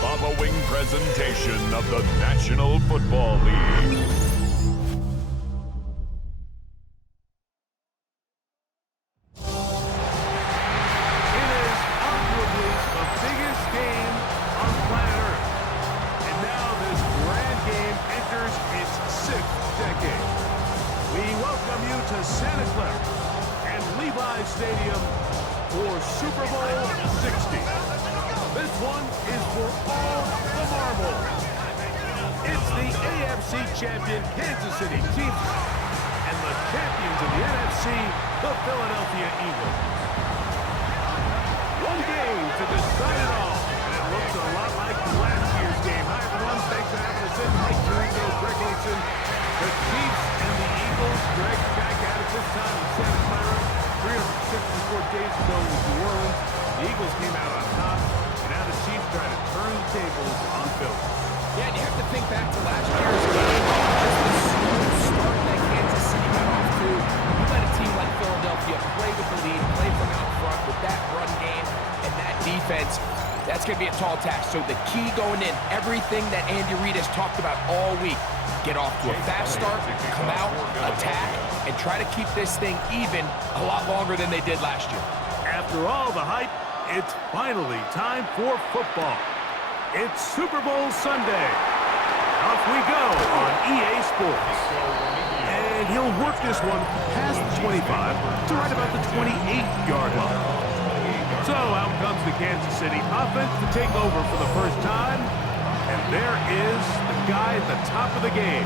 following presentation of the National Football League. It is arguably the biggest game on planet Earth. And now this grand game enters its 6th decade. We welcome you to Santa Clara and Levi's Stadium for Super Bowl 60. This one is for all the marbles. It's the AFC champion Kansas City Chiefs and the champions of the NFC, the Philadelphia Eagles. One game to decide it all, and it looks a lot like last year's game. Hi, everyone. Thanks for having us in. Mike Tirico, Greg Olson. The Chiefs and the Eagles. Greg back at it this time in Santa Clara. 364 days ago with New Orleans. The Eagles came out on top, and now the Chiefs try to turn the tables on Philly. Yeah, and you have to think back to last year's game. Just the slow start that Kansas City got off to. You let a team like Philadelphia play with the lead, play from out front with that run game and that defense. That's going to be a tall task. So the key going in, everything that Andy Reid has talked about all week, get off to a fast start, come out, attack, and try to keep this thing even a lot longer than they did last year. After all the hype, it's finally time for football. It's Super Bowl Sunday. Off we go on EA Sports. And he'll work this one past the 25 to right about the 28-yard line. So out comes the Kansas City offense to take over for the first time. And there is the guy at the top of the game,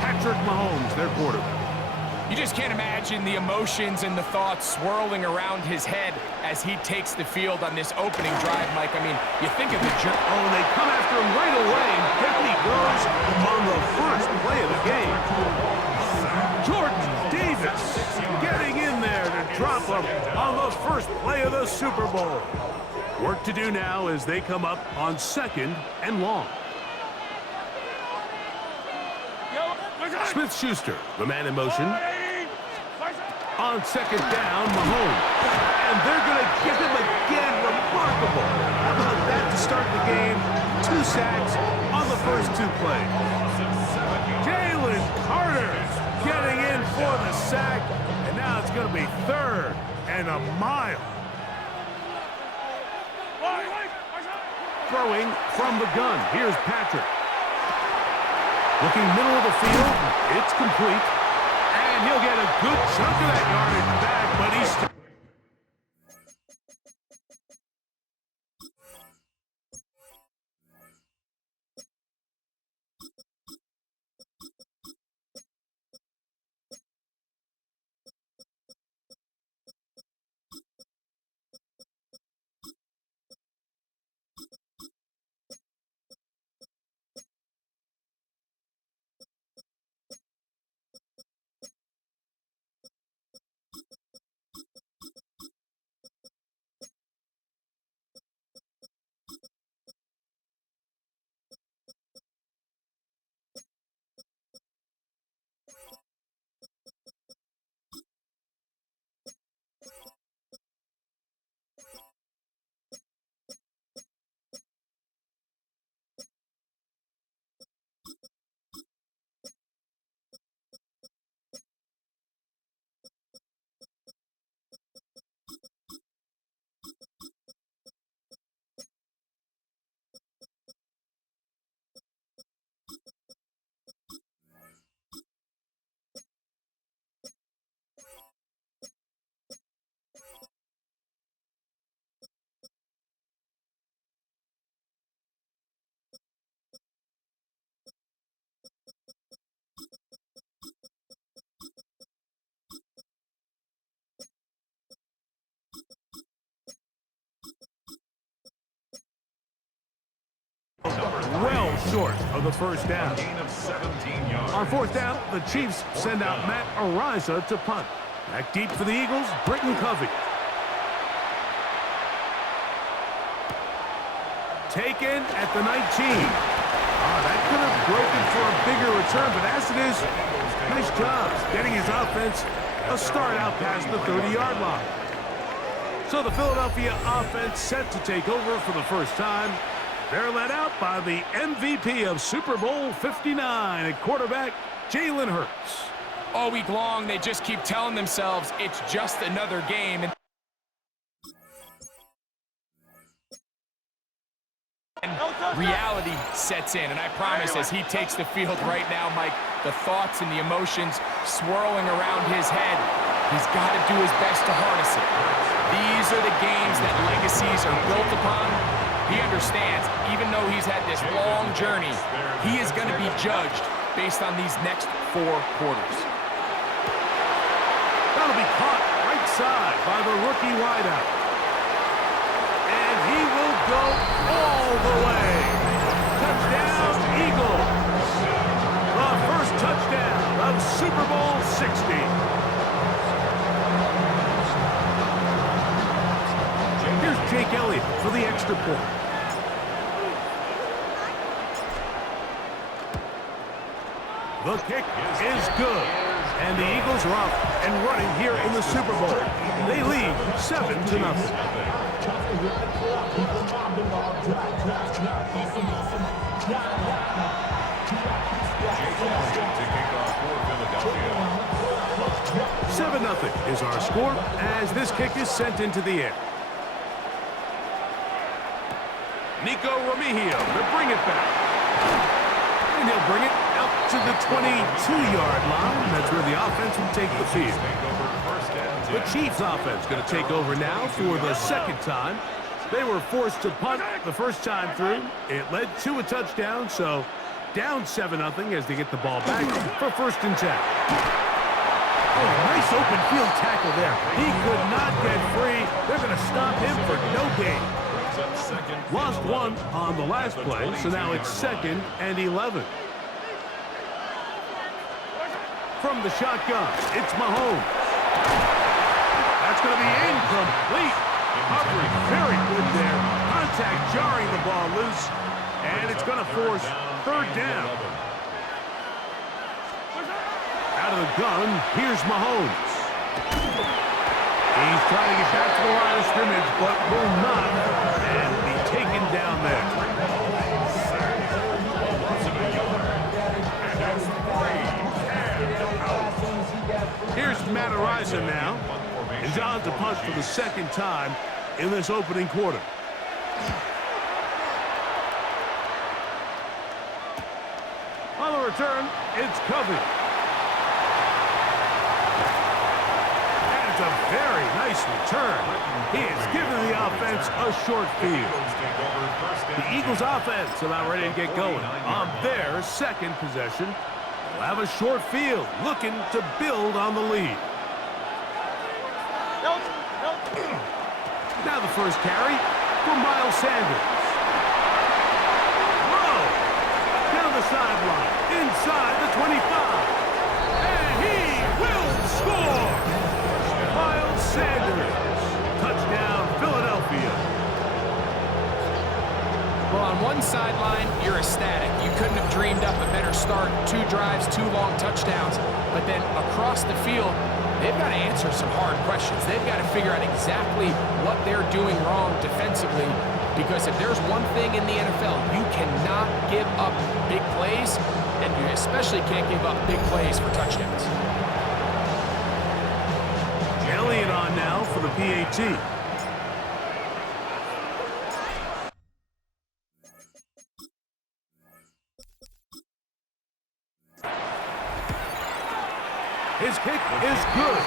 Patrick Mahomes, their quarterback. You just can't imagine the emotions and the thoughts swirling around his head as he takes the field on this opening drive, Mike. I mean, you think of the journey. Oh, they come after him right away, and there he goes on the first play of the game. Jordan Davis getting in there to drop him on the first play of the Super Bowl. Work to do now as they come up on 2nd and long. Smith-Schuster, the man in motion. On 2nd down, Mahomes. And they're going to get him again. Remarkable. How about that to start the game? 2 sacks on the first 2 plays. Jalen Carter getting in for the sack. And now it's going to be 3rd and a mile. Throwing from the gun. Here's Patrick. Looking middle of the field. It's complete. And he'll get a good chunk of that yardage back, but he's... well short of the first down. On 4th down, the Chiefs send out Matt Araiza to punt. Back deep for the Eagles, Britton Covey. Taken at the 19. That could have broken for a bigger return, but as it is, nice job getting his offense a start out past the 30-yard line. So the Philadelphia offense set to take over for the first time. They're led out by the MVP of Super Bowl 59 at quarterback, Jalen Hurts. All week long, they just keep telling themselves it's just another game. And reality sets in, and I promise as he takes the field right now, Mike, the thoughts and the emotions swirling around his head, he's got to do his best to harness it. These are the games that legacies are built upon. He understands, even though he's had this long journey, he is going to be judged based on these next 4 quarters. That'll be caught right side by the rookie wideout. And he will go all the way. Touchdown, Eagles. The first touchdown of Super Bowl 60. Here's Jake Elliott for the extra point. The kick is good. And the Eagles are off and running here in the Super Bowl. They lead 7-0. Seven 0 is our score as this kick is sent into the air. Nico Remigio to bring it back. And he'll bring it out to the 22-yard line. That's where the offense will take the field. The Chiefs offense going to take over now for the second time. They were forced to punt the first time through. It led to a touchdown, so down 7-0 as they get the ball back for 1st and 10. Oh, nice open field tackle there. He could not get free. They're going to stop him for no gain. Lost 1 on the last play, so now it's 2nd and 11. From the shotgun, it's Mahomes. That's going to be incomplete. Coverage very good there. Contact jarring the ball loose, and it's going to force 3rd down. Out of the gun, here's Mahomes. He's trying to get back to the line of scrimmage, but will not, and be taken down there. Here's Matt Araiza now. And John to punt for the 2nd time in this opening quarter. On the return, it's Covey. And it's a very nice return. He has given the offense a short field. The Eagles offense about ready to get going on their 2nd possession. They'll have a short field looking to build on the lead. Now the first carry for Miles Sanders. Whoa! Down the sideline, inside the 25. And he will score! Miles Sanders. Touchdown, Philadelphia. Well, on one sideline, you're ecstatic. You couldn't have dreamed up a better start. 2 drives, 2 long touchdowns. But then across the field, they've got to answer some hard questions. They've got to figure out exactly what they're doing wrong defensively, because if there's one thing in the NFL, you cannot give up big plays, and you especially can't give up big plays for touchdowns. Elliott on now for the PAT. His kick is good.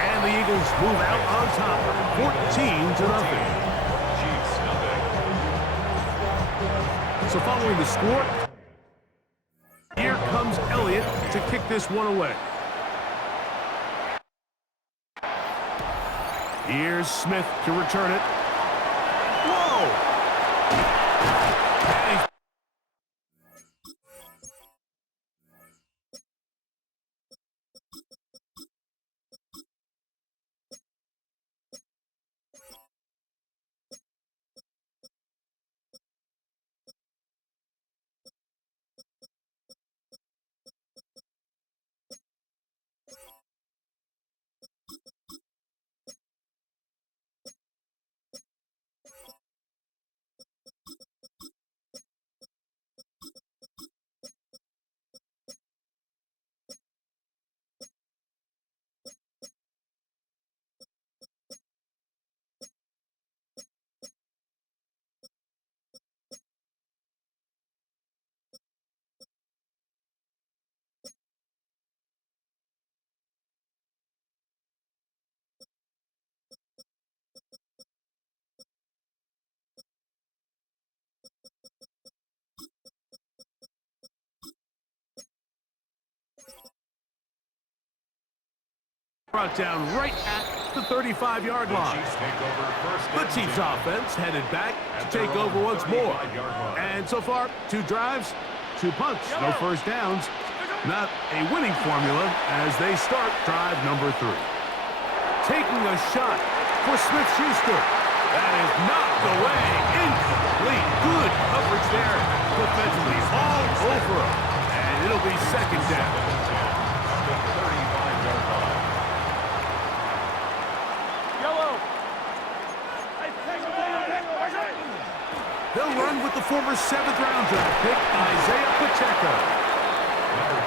And the Eagles move out on top, 14-0. So following the score, here comes Elliott to kick this one away. Here's Smith to return it. Whoa! And he's Brought down right at the 35-yard line. The Chiefs offense headed back to take over once more. And so far, 2 drives, 2 punts, no first downs. Not a winning formula as they start drive number 3. Taking a shot for Smith-Schuster. That is knocked away. Incomplete. Good coverage there. Defensively all over him. And it'll be second down. They'll run with the former 7th-round draft pick, Isaiah Pacheco.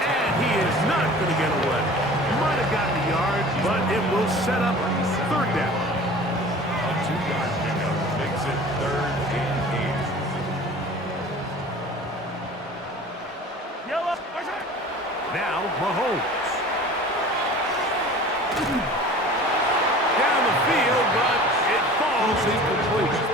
And he is not going to get away. Might have gotten a yard, but it will set up third down. A 2-yard pickup makes it 3rd and 8. Now, Mahomes. Down the field, but it falls incomplete.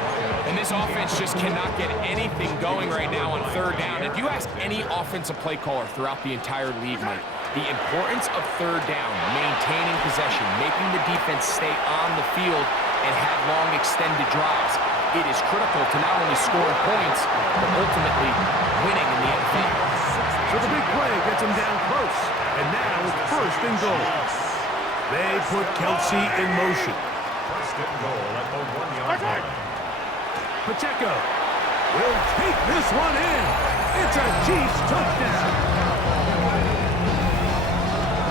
And this offense just cannot get anything going right now on third down. If you ask any offensive play caller throughout the entire league, Mike, the importance of third down, maintaining possession, making the defense stay on the field and have long extended drives, it is critical to not only scoring points, but ultimately winning in the NFL. So the big play gets him down close. And now it's 1st and goal. They put Kelsey in motion. 1st and goal at the 1-yard line. Pacheco will take this one in. It's a Chiefs touchdown.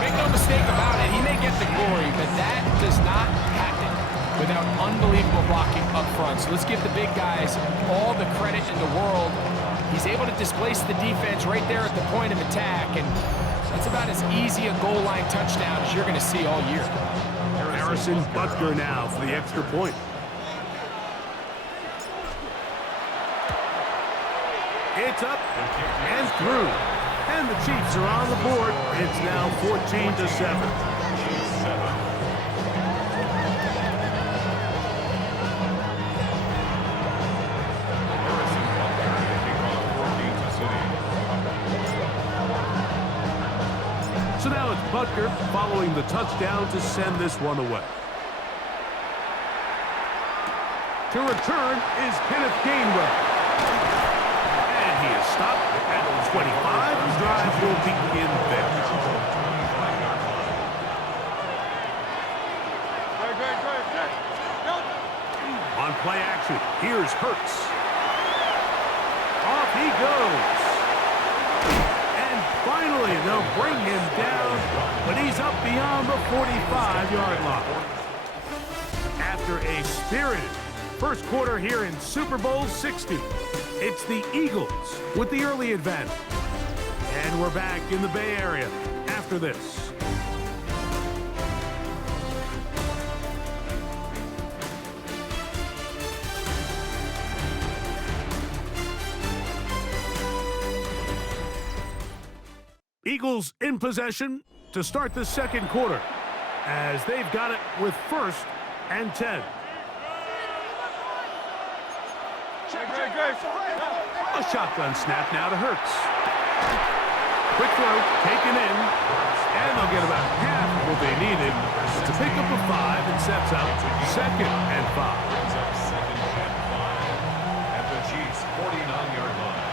Make no mistake about it, he may get the glory, but that does not happen without unbelievable blocking up front. So let's give the big guys all the credit in the world. He's able to displace the defense right there at the point of attack, and that's about as easy a goal line touchdown as you're going to see all year. Harrison Butker now for the extra point. It's up and through. And the Chiefs are on the board. It's now 14-7. So now it's Butker following the touchdown to send this one away. To return is Kenneth Gainwell. He is stopped at 25. The drive will begin there. On play action, here's Hurts. Off he goes. And finally, they'll bring him down, but he's up beyond the 45-yard line. After a spirited first quarter here in Super Bowl 60. It's the Eagles with the early advantage. And we're back in the Bay Area after this. Eagles in possession to start the second quarter as they've got it with 1st and 10. A shotgun snap now to Hurts. Quick throw, taken in, and they'll get about half of what they needed to pick up a 5 and sets up 2nd and 5. Brings up 2nd and 5 at the Chiefs' 49-yard line.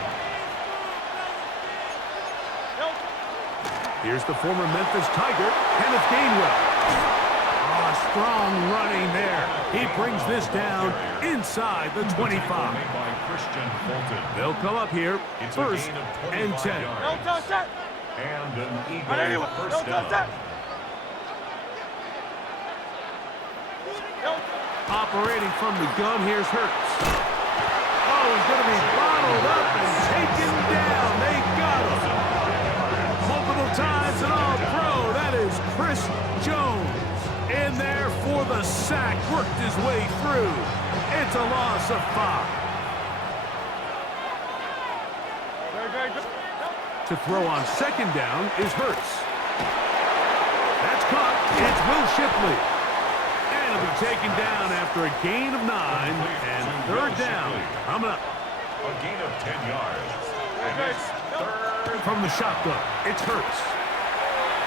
Here's the former Memphis Tiger, Kenneth Gainwell. Strong running there. He brings this down inside the 25. They'll come up here, 1st and 10. And an Eagle first down. Operating from the gun, here's Hurts. Oh, he's going to be bottled up and taken down. They got him. Multiple times and all pro. That is Chris Jones. In there for the sack, worked his way through. It's a loss of 5. To throw on 2nd down is Hurts. That's caught. It's Will Shipley. And it'll be taken down after a gain of 9 and 3rd down. Coming up. A gain of 10 yards. And it's 3rd. From the shotgun, it's Hurts.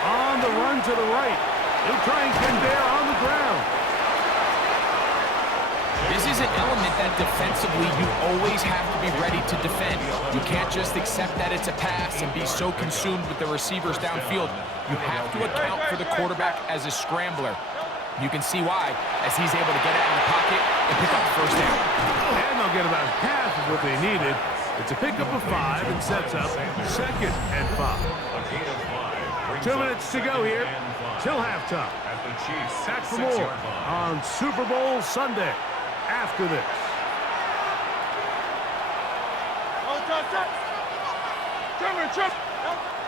On the run to the right. He'll try and get there on the ground. This is an element that defensively you always have to be ready to defend. You can't just accept that it's a pass and be so consumed with the receivers downfield. You have to account for the quarterback as a scrambler. You can see why, as he's able to get out of the pocket and pick up the first down. And they'll get about half of what they needed. It's a pickup of 5 and sets up 2nd and 5. 2 minutes to go here till halftime. Back for more on Super Bowl Sunday after this.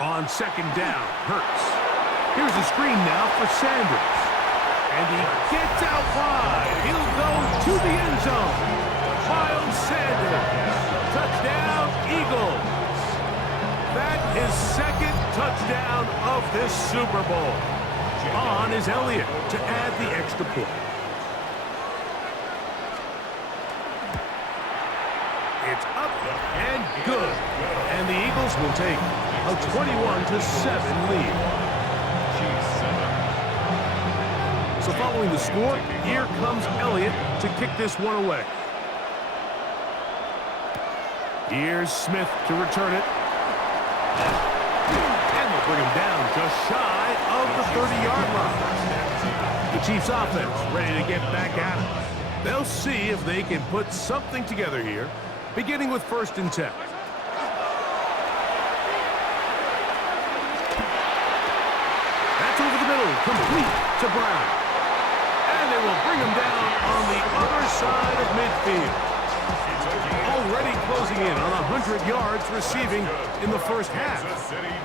On 2nd down, Hurts. Here's a screen now for Sanders. And he gets out wide. He'll go to the end zone. Miles Sanders. Touchdown, Eagles. That is 2nd touchdown of this Super Bowl. On is Elliott to add the extra point. It's up and good. And the Eagles will take a 21-7 lead. So following the score, here comes Elliott to kick this one away. Here's Smith to return it. And they'll bring him down just shy of the 30-yard line. The Chiefs offense ready to get back at it. They'll see if they can put something together here, beginning with 1st and 10. That's over the middle, complete to Brown. And they will bring him down on the other side of midfield. Already closing in on 100 yards receiving in the first half.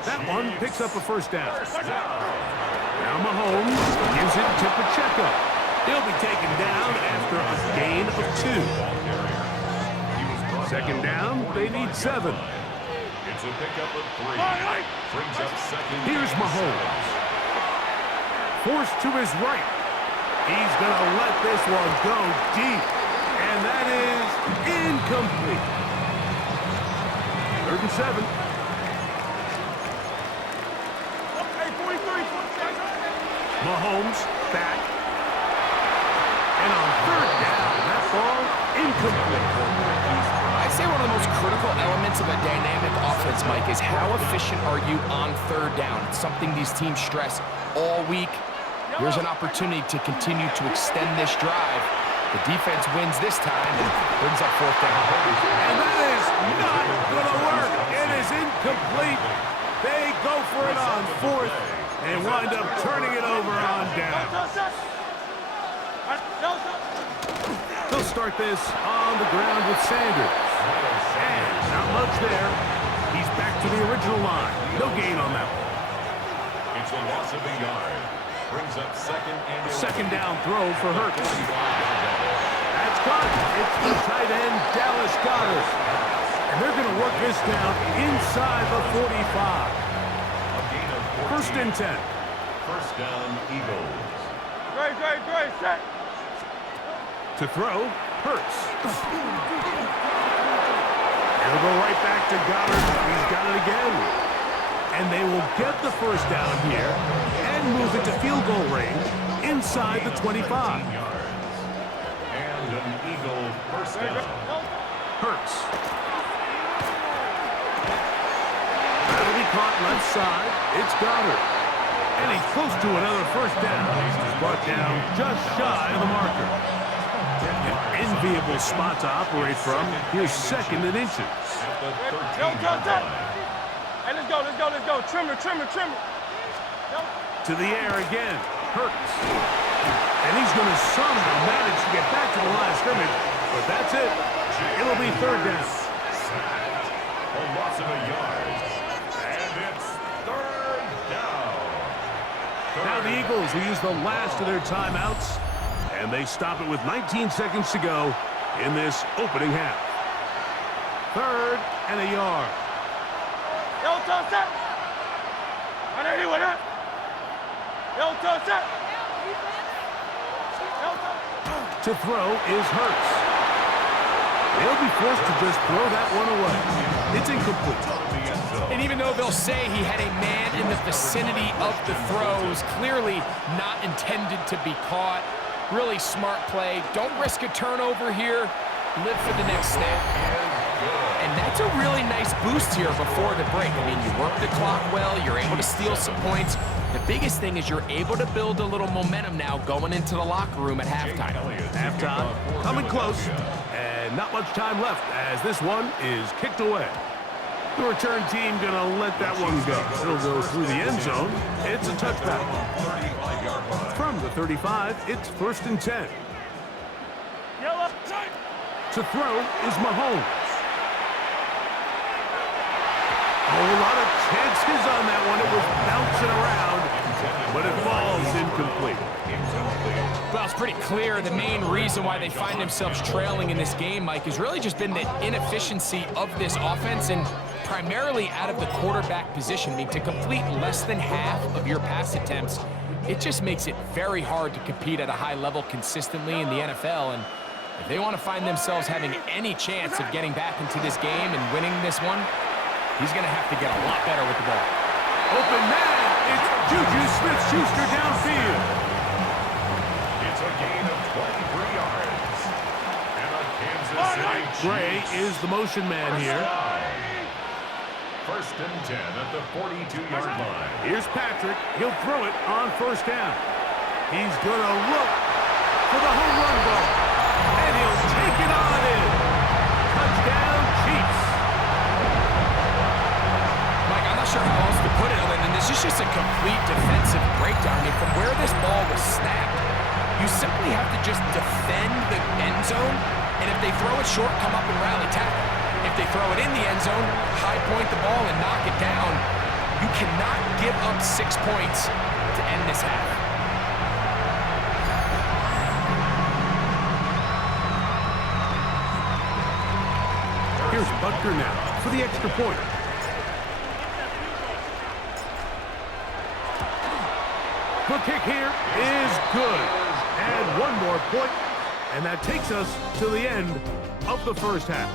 That one picks up a first down. Now Mahomes gives it to Pacheco. He'll be taken down after a gain of 2. 2nd down, they need 7. It's a pickup of 3. Brings up 2nd. Here's Mahomes. Forced to his right. He's going to let this one go deep. And that is incomplete. 3rd and 7. Mahomes back. And on 3rd down, that ball incomplete. I'd say one of the most critical elements of a dynamic offense, Mike, is how efficient are you on 3rd down. It's something these teams stress all week. Here's an opportunity to continue to extend this drive. The defense wins this time and brings up 4th down. And that is not going to work. It is incomplete. They go for it on 4th and wind up turning it over on down. They'll start this on the ground with Sanders. And not much there. He's back to the original line. No gain on that one. It's a loss of a yard. Brings up 2nd and 2nd down throw for Hurts. That's caught. It's the tight end, Dallas Goedert. And they're going to work this down inside the 45. 1st and 10. 1st down, Eagles. Great, set. To throw, Hurts. It'll go right back to Goedert. He's got it again. And they will get the 1st down here and move it to field goal range inside the 25. And an Eagle 1st down. Hurts. That'll be caught left side. It's Goedert. And he's close to another 1st down. He's brought down just shy of the marker. An enviable spot to operate from. Here's 2nd and inches. Hey, let's go. Trimmer. To the air again. Hurts. And he's going to somehow manage to get back to the line of scrimmage. But that's it. It'll be 3rd down. A loss of a yard. And it's 3rd down. Now the Eagles will use the last of their timeouts. And they stop it with 19 seconds to go in this opening half. 3rd and a yard. To throw is Hurts. They'll be forced to just throw that one away. It's incomplete. And even though they'll say he had a man in the vicinity of the throws, clearly not intended to be caught. Really smart play. Don't risk a turnover here. Live for the next snap. And that's a really nice boost here before the break. I mean, you work the clock well. You're able to steal some points. The biggest thing is you're able to build a little momentum now going into the locker room at halftime. Halftime, coming close, and not much time left as this one is kicked away. The return team gonna let that one go. It'll go through the end zone. It's a touchback. From the 35, it's 1st and 10. To throw is Mahomes. A whole lot of chances on that one. It was bouncing around, but it falls incomplete. Well, it's pretty clear the main reason why they find themselves trailing in this game, Mike, has really just been the inefficiency of this offense and primarily out of the quarterback position. I mean, to complete less than half of your pass attempts, it just makes it very hard to compete at a high level consistently in the NFL. And if they want to find themselves having any chance of getting back into this game and winning this one, he's going to have to get a lot better with the ball. Open man, it's Juju Smith-Schuster downfield. It's a gain of 23 yards. And a Kansas City Gray is the motion man here. 1st and 10 at the 42-yard line. Here's Patrick. He'll throw it on 1st down. He's going to look for the home run ball. And he'll take it on in. Touchdown, Chiefs. Mike, I'm not sure how else to put it other than this is just a complete defensive breakdown. I mean, from where this ball was snapped, you simply have to just defend the end zone, and if they throw it short, come up and rally tackle. If they throw it in the end zone, high point the ball and knock it down. You cannot give up 6 points to end this half. Here's Butker now for the extra point. The kick here is good. And one more point, and that takes us to the end of the 1st half.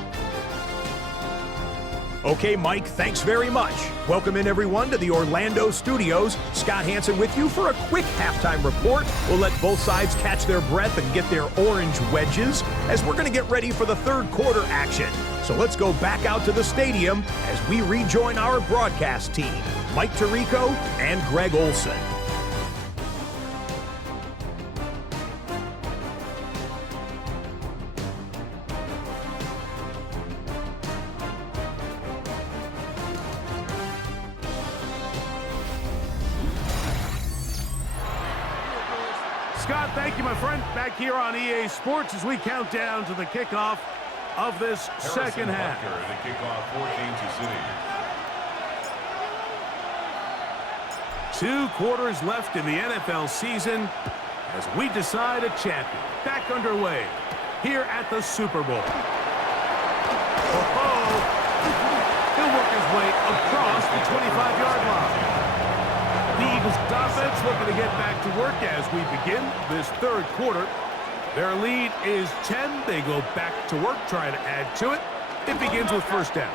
Okay, Mike, thanks very much. Welcome in, everyone, to the Orlando studios. Scott Hansen with you for a quick halftime report. We'll let both sides catch their breath and get their orange wedges as we're going to get ready for the 3rd quarter action. So let's go back out to the stadium as we rejoin our broadcast team, Mike Tirico and Greg Olson. Scott, thank you, my friend. Back here on EA Sports as we count down to the kickoff of this second half. The kickoff for Kansas City. 2 quarters left in the NFL season as we decide a champion. Back underway here at the Super Bowl. He'll work his way across the 25-yard line. The Eagles offense looking to get back to work as we begin this 3rd quarter. Their lead is 10. They go back to work, trying to add to it. It begins with 1st down.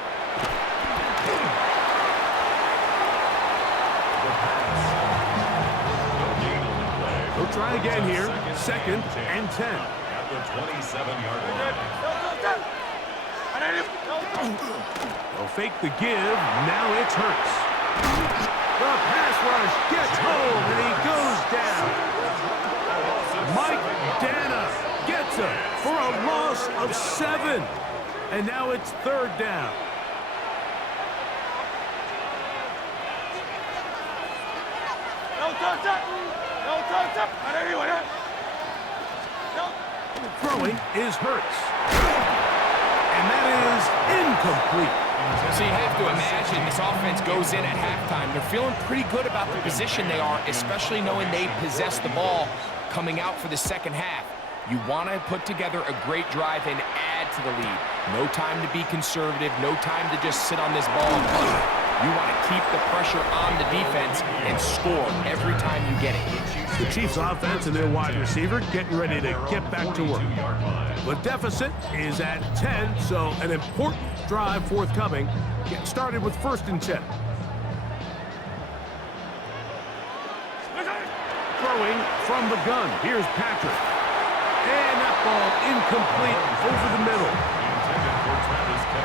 We'll try again here. 2nd and 10. At the 27-yard line. They'll fake the give. Now it's Hurts. The pass rush gets home, and he goes down. Mike Dana gets him for a loss of 7. And now it's 3rd down. Throwing is Hurts. And that is incomplete. So you have to imagine this offense goes in at halftime. They're feeling pretty good about the position they are, especially knowing they possess the ball coming out for the second half. You want to put together a great drive and add to the lead. No time to be conservative, no time to just sit on this ball. You want to keep the pressure on the defense and score every time you get it. The Chiefs offense and their wide receiver getting ready to get back to work. The deficit is at 10, so an important drive forthcoming. Get started with 1st and 10. Throwing from the gun. Here's Patrick. And that ball incomplete over the middle.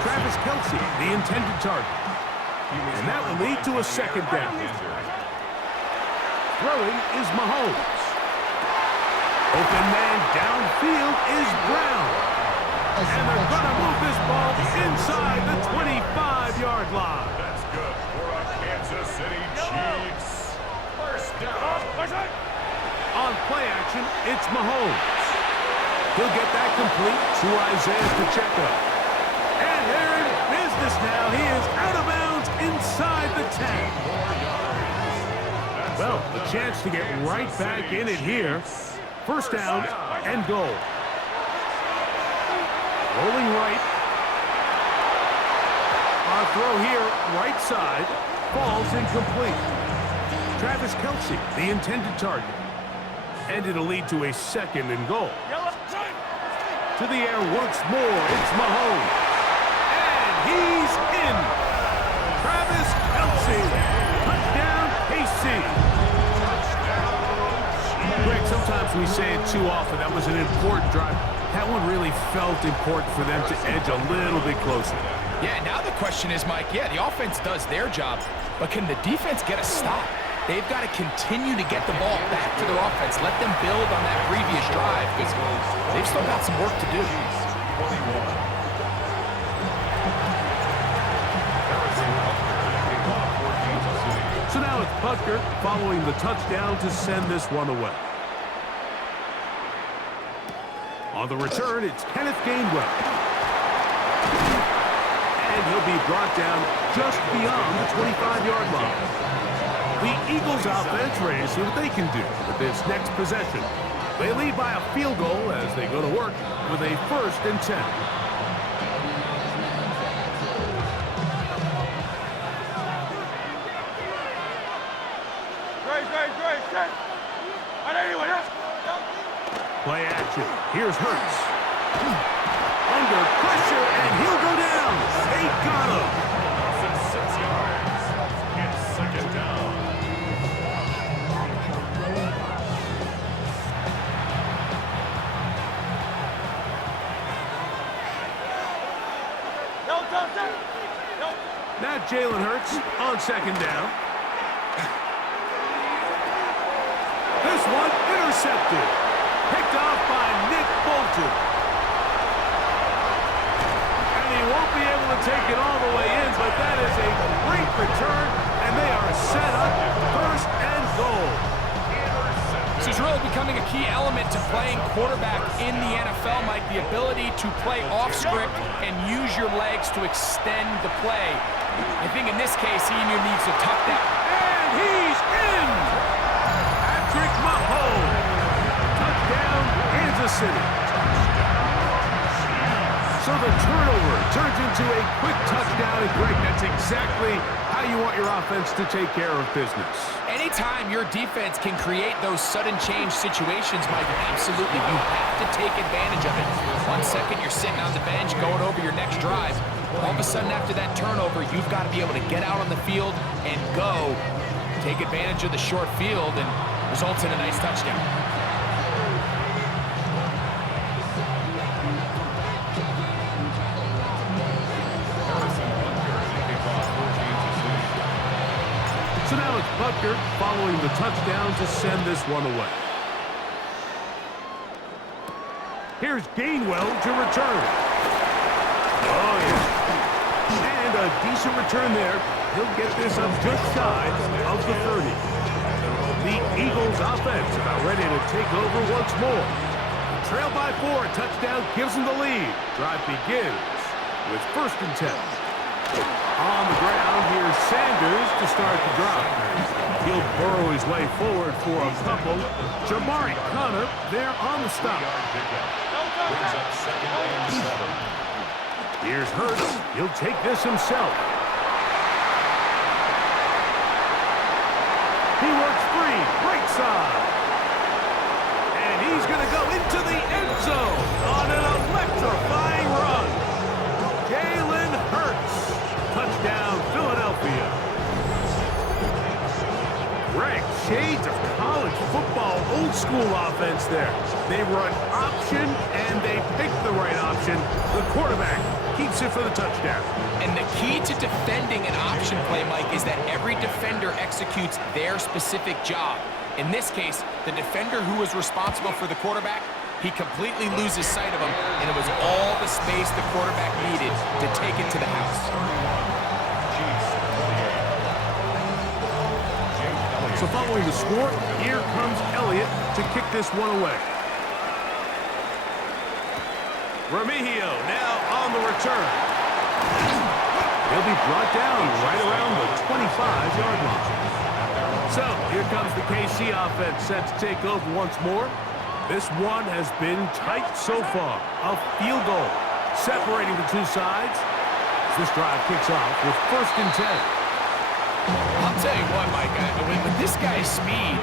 Travis Kelce, the intended target. And that will lead to a second down. Throwing is Mahomes. Open man downfield is Brown. And they're going to move this ball inside the 25-yard line. That's good for a Kansas City Chiefs. First down. On play action, it's Mahomes. He'll get that complete to Isaiah Pacheco. And they're in business now. He is out of bounds inside the 10. Well, a chance to get right back in it here. First down and goal. Rolling right. Our throw here, right side, falls incomplete. Travis Kelce, the intended target. And it'll lead to a second and goal. To the air once more, it's Mahomes. And he's in. Travis Kelce. Touchdown, KC. Greg, sometimes we say it too often. That was an important drive. That one really felt important for them to edge a little bit closer. Yeah, now the question is, Mike, yeah, the offense does their job, but can the defense get a stop? They've got to continue to get the ball back to their offense. Let them build on that previous drive because they've still got some work to do. So now it's Butker following the touchdown to send this one away. On the return, it's Kenneth Gainwell. And he'll be brought down just beyond the 25-yard line. The Eagles offense ready to see what they can do with this next possession. They lead by a field goal as they go to work with a 1st and 10. Great, set. Play action. Here's Hurts. Under pressure, and he'll go down. They got him. 6 yards. It's second down. Now Jalen Hurts on second down. This one intercepted. Picked off by Nick Bolton. And he won't be able to take it all the way in, but that is a great return, and they are set up 1st and goal. This is really becoming a key element to playing quarterback in the NFL, Mike, the ability to play off script and use your legs to extend the play. I think in this case, he needs to tuck that. And he's in! Patrick Mahomes. Touchdown, Kansas City. So the turnover turns into a quick touchdown, and Greg, that's exactly how you want your offense to take care of business. Anytime your defense can create those sudden change situations, Mike, absolutely, you have to take advantage of it. 1 second, you're sitting on the bench going over your next drive. All of a sudden, after that turnover, you've got to be able to get out on the field and go. Take advantage of the short field, and results in a nice touchdown. So now it's Butker following the touchdown to send this one away. Here's Gainwell to return. Oh, yeah. And a decent return there. He'll get this up just shy of the 30. The Eagles offense about ready to take over once more. Trail by 4, touchdown gives them the lead. Drive begins with 1st and 10. On the ground, here's Sanders to start the drive. He'll burrow his way forward for a couple. Jamari Connor there on the stop. Here's Hurts. He'll take this himself. He works free, right side. And he's going to go into the end zone on an electrifying run. Jalen Hurts. Touchdown, Philadelphia. Greg, shades of college football old school offense there. They run option, and they pick the right option. The quarterback keeps it for the touchdown. And the key to defending an option play, Mike, is that every defender executes their specific job. In this case, the defender who was responsible for the quarterback, he completely loses sight of him, and it was all the space the quarterback needed to take it to the house. So following the score, here comes Elliott to kick this one away. Remigio now on the return. He'll be brought down right around the 25-yard line. So here comes the KC offense set to take over once more. This one has been tight so far. A field goal separating the two sides. This drive kicks off with 1st and 10. I'll tell you what, Mike, with this guy's speed,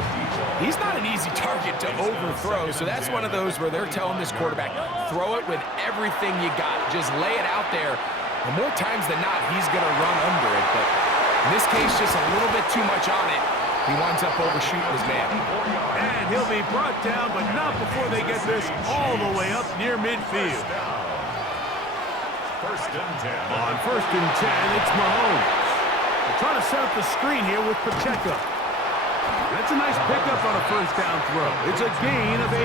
he's not an easy target to overthrow, so that's one of those where they're telling this quarterback, throw it with everything you got. Just lay it out there. And more times than not, he's going to run under it, but in this case, just a little bit too much on it. He winds up overshooting his man. And he'll be brought down, but not before they get this all the way up near midfield. 1st and 10. On 1st and 10, it's Mahomes. They're trying to set up the screen here with Pacheco. That's a nice pickup on a 1st down throw. It's a gain of 8.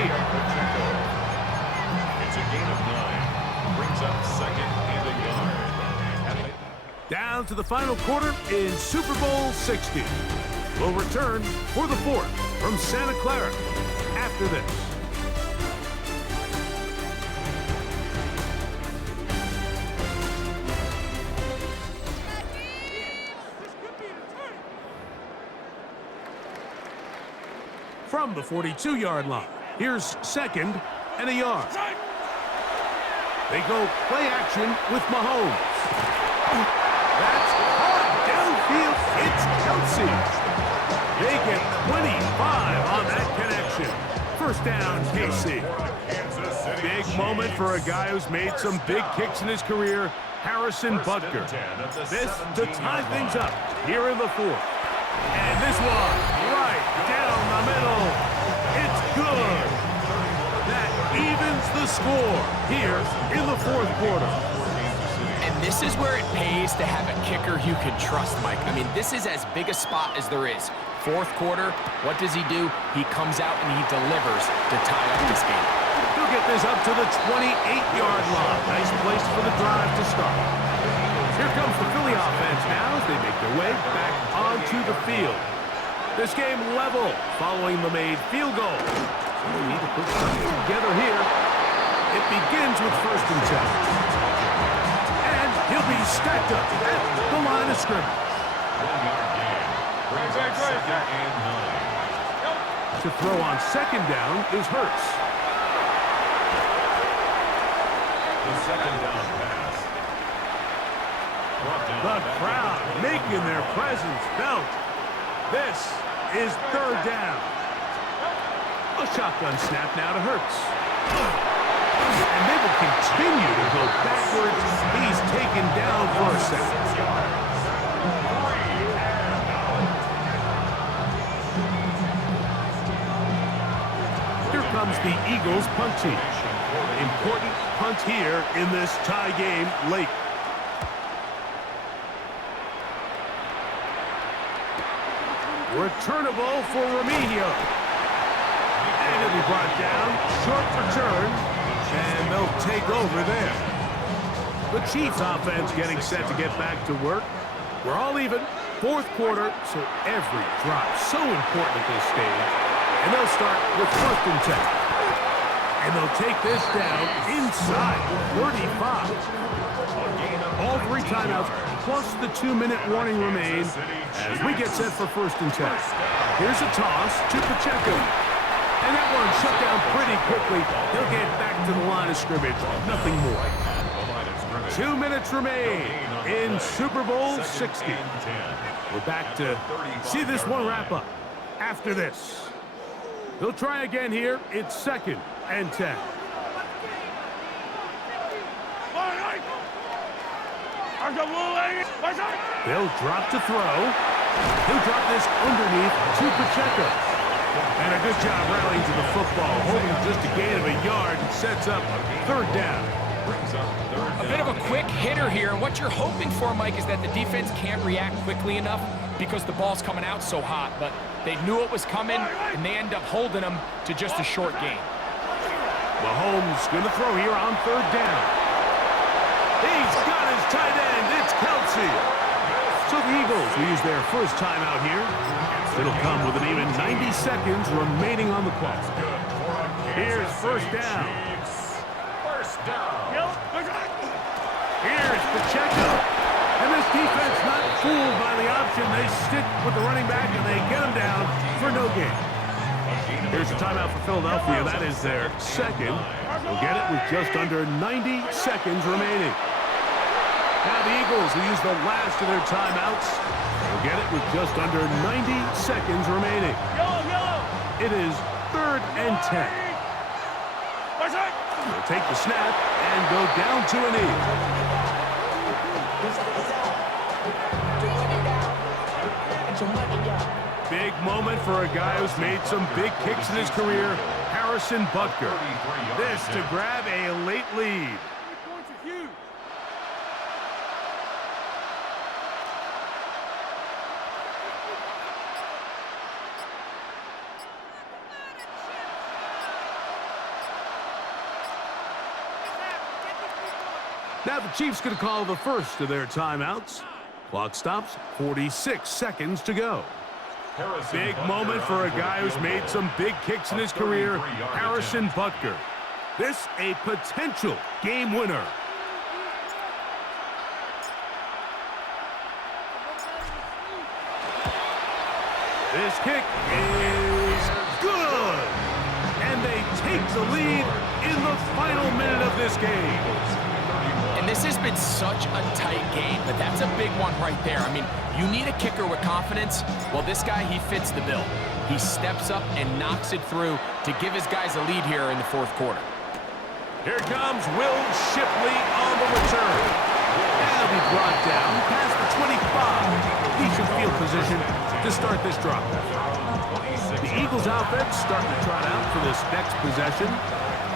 It's a gain of 9. Brings up 2nd and a yard. Down to the final quarter in Super Bowl 60. We'll return for the 4th from Santa Clara after this. From the 42-yard line, here's 2nd and a yard. They go play action with Mahomes. That's hard downfield. It's Kelsey. They get 25 on that connection. 1st down, KC. Big moment for a guy who's made some big kicks in his career, Harrison Butker. This to tie things up here in the 4th. And this one right down the middle. It's good. That evens the score here in the 4th quarter. And this is where it pays to have a kicker you can trust, Mike. I mean, this is as big a spot as there is. 4th quarter, what does he do? He comes out and he delivers to tie up this game. He'll get this up to the 28-yard line. Nice place for the drive to start. Here comes the Philly offense now as they make their way back onto the field. This game level following the made field goal. So they need to put something together here. It begins with 1st and 10. And he'll be stacked up at the line of scrimmage. 1-yard gain. Brings up 2nd and 9. To throw on 2nd down is Hurts. The 2nd down pass. The crowd making their presence felt. This is 3rd down. A shotgun snap now to Hurts. And they will continue to go backwards. He's taken down for a sack. Here comes the Eagles punt team. Important punt here in this tie game late. Returnable for Remigio. And it'll be brought down. Short return. And they'll take over there. The Chiefs offense getting set to get back to work. We're all even. 4th quarter, so every drive so important at this stage. And they'll start with 1st and 10. And they'll take this down inside 35. All 3 timeouts plus the 2-minute warning remain as we get set for 1st and 10. Here's a toss to Pacheco. And that one shut down pretty quickly. He'll get back to the line of scrimmage. Nothing more. 2 minutes remain in Super Bowl 60. We're back to see this one wrap up after this. They'll try again here. It's 2nd and 10. They'll drop to throw. He'll drop this underneath to Pacheco. And a good job rallying to the football, holding just a gain of a yard and sets up third down. A bit of a quick hitter here, and what you're hoping for, Mike, is that the defense can't react quickly enough because the ball's coming out so hot, but they knew it was coming, and they end up holding them to just a short gain. Mahomes going to throw here on third down. He's got his tight end. It's Kelsey. So the Eagles will use their first timeout here. It'll come with an even 90 seconds remaining on the clock. Here's first down. First down. Here's Pacheco. And this defense not fooled by the option. They stick with the running back and they get him down for no gain. Here's a timeout for Philadelphia. That is their second. They'll get it with just under 90 seconds remaining. Now the Eagles will use the last of their timeouts. They'll get it with just under 90 seconds remaining. It is 3rd and 10. They'll take the snap and go down to a knee. Big moment for a guy who's made some big kicks in his career, Harrison Butker. This to grab a late lead. Now the Chiefs going to call the first of their timeouts. Clock stops, 46 seconds to go. Big moment for a guy who's made some big kicks in his career, Harrison Butker. This a potential game winner. This kick is good. And they take the lead in the final minute of this game. And this has been such a tight game, but that's a big one right there. I mean, you need a kicker with confidence. Well, this guy, he fits the bill. He steps up and knocks it through to give his guys a lead here in the fourth quarter. Here comes Will Shipley on the return. And he'll be brought down past the 25. Decent field position to start this drive. The Eagles offense starting to trot out for this next possession.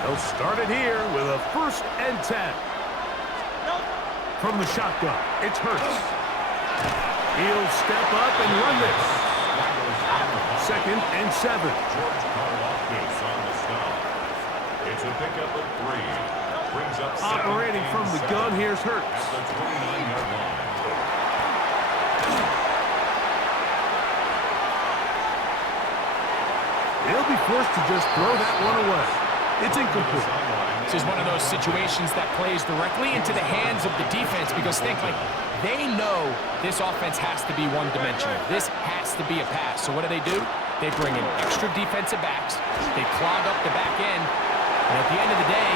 They'll start it here with a 1st and 10. From the shotgun, it's Hurts. He'll step up and run this. 2nd and 7. It's a pickup of 3. Brings up Operating from the gun, here's Hurts. the 29-yard line. He'll be forced to just throw that one away. It's incomplete. This is one of those situations that plays directly into the hands of the defense because think like they know this offense has to be one-dimensional. This has to be a pass. So what do? They bring in extra defensive backs. They clog up the back end. And at the end of the day,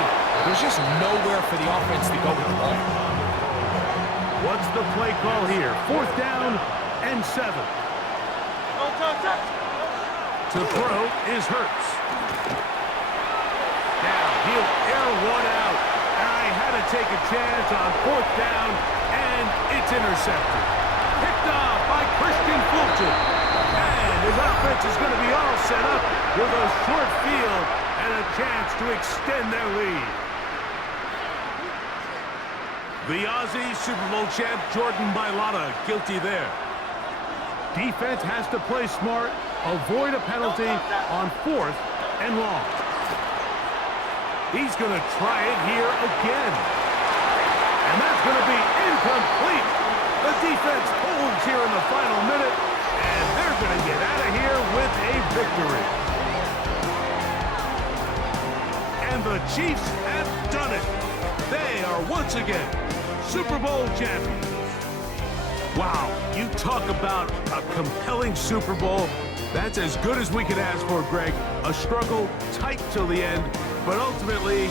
there's just nowhere for the offense to go with the ball. What's the play call here? 4th down and 7. To throw is Hurts. Now he'll air one out. And I had to take a chance on 4th down, and it's intercepted. Picked off by Christian Fulton. And his offense is going to be all set up with a short field and a chance to extend their lead. The Aussie Super Bowl champ Jordan Mailata guilty there. Defense has to play smart, avoid a penalty on 4th and long. He's going to try it here again. And that's going to be incomplete. The defense holds here in the final minute, and they're going to get out of here with a victory. And the Chiefs have done it. They are once again Super Bowl champions. Wow, you talk about a compelling Super Bowl. That's as good as we could ask for, Greg. A struggle tight till the end, but ultimately,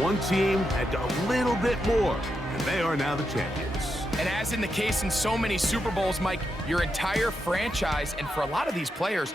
one team had a little bit more, and they are now the champions. And as in the case in so many Super Bowls, Mike, your entire franchise, and for a lot of these players,